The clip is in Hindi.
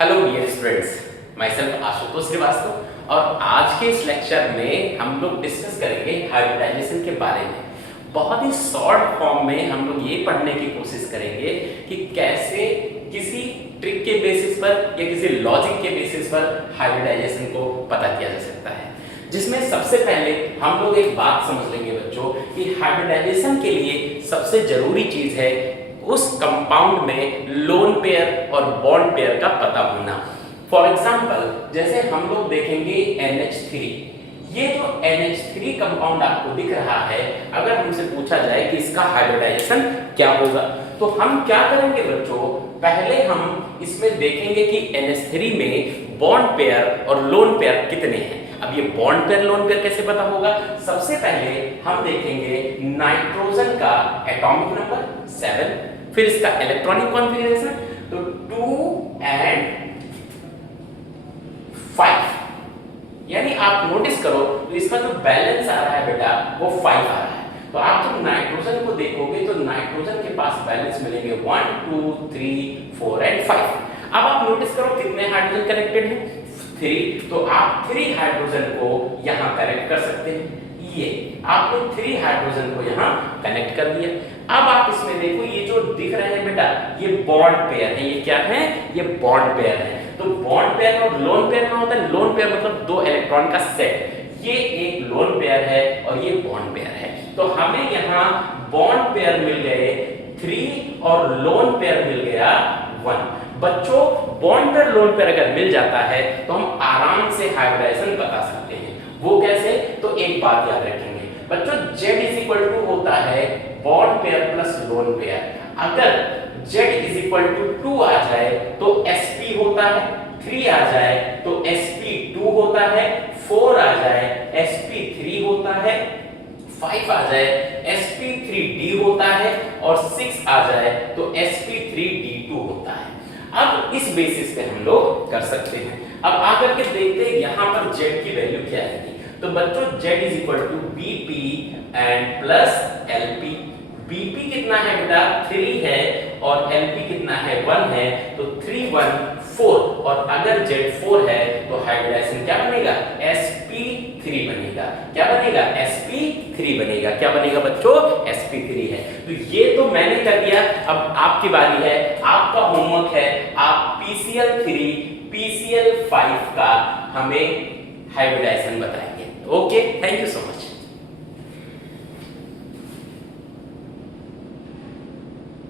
Hello dear students, myself Ashutosh Srivastava और आज के इस लेक्चर में हम लोग डिस्कस करेंगे हाइब्रिडाइजेशन के बारे में। बहुत ही शॉर्ट फॉर्म में हम लोग ये पढ़ने की कोशिश करेंगे कि कैसे किसी ट्रिक के बेसिस पर या किसी लॉजिक के बेसिस पर हाइब्रिडाइजेशन को पता किया जा सकता है। जिसमें सबसे पहले हम लोग एक बात समझ लेंगे बच्चों कि हाइब्रिडाइजेशन के लिए सबसे जरूरी चीज है उस कंपाउंड में लोन पेयर और बॉन्ड पेयर का पता होना। फॉर एग्जांपल जैसे हम लोग देखेंगे NH3, ये जो NH3 कंपाउंड आपको दिख रहा है, अगर हमसे पूछा जाए कि इसका हाइब्रिडाइजेशन क्या होगा तो हम क्या करेंगे बच्चों, पहले हम इसमें देखेंगे कि NH3 में बॉन्ड पेयर और लोन पेयर कितने हैं। अब ये बॉन्ड पेयर लोन पेयर कैसे पता होगा? सबसे पहले हम देखेंगे नाइट्रोजन का एटॉमिक नंबर 7, फिर इसका इलेक्ट्रॉनिक कॉन्फ़िगरेशन तो 2 and 5, यानी आप नोटिस करो तो इसका जो बैलेंस आ रहा है बेटा वो 5 आ रहा है। तो आप जब नाइट्रोजन को देखोगे तो नाइट्रोजन के पास बैलेंस मिलेंगे 1 2 3 4 and 5। अब आप नोटिस करो कितने हाइड्रोजन कनेक्टेड हैं, 3, तो आप 3 हाइड्रोजन को यहां कनेक्ट कर सकते हैं। ये आपने 3 हाइड्रोजन को यहां कनेक्ट कर दिया। अब आप इसमें देखो ये जो दिख रहे हैं बेटा ये बॉन्ड पेयर है। ये क्या है? ये बॉन्ड पेयर है। तो बॉन्ड पेयर और लोन पेयर क्या होता है? लोन पेयर मतलब 2 इलेक्ट्रॉन का सेट। ये एक लोन पेयर है और ये बॉन्ड पेयर है। तो हमें यहाँ बॉन्ड पेयर मिल गए 3 और लोन पेयर मिल गया 1। बच्चों बॉन्ड पेयर लोन पेयर अगर मिल जाता है तो हम आराम से हाइब्रिडाइजेशन बता सकते हैं। वो कैसे? तो एक बात याद रखेंगे बच्चों, Z होता है bond pair plus lone pair. अगर Z 2 आ जाए तो sp होता है, 3 आ जाए तो sp2 होता है, 4 आ जाए sp3 होता है, 5 आ जाए sp3d होता है और 6 आ जाए तो sp3d2 होता है। अब इस बेसिस पे हम लोग कर सकते हैं। अब आकर के देखते हैं यहाँ पर Z की वैल्यू क्या आएगी। तो बच्चों Z Bp and plus Lp। Bp कितना है बेटा? 3 है और Lp कितना है? 1 है। तो 3 1 4 और अगर Z4 है तो हाइब्रिडाइजेशन क्या बनेगा? sp3 बनेगा। क्या बनेगा? sp3 बनेगा। क्या बनेगा बच्चों? sp3 है। तो ये तो मैंने कर दिया। अब आपकी बारी है, आपका होमवर्क है, आप PCl3 PCl5 का हमें हाइब्रिडाइजेशन बताएंगे। Okay, thank you so much.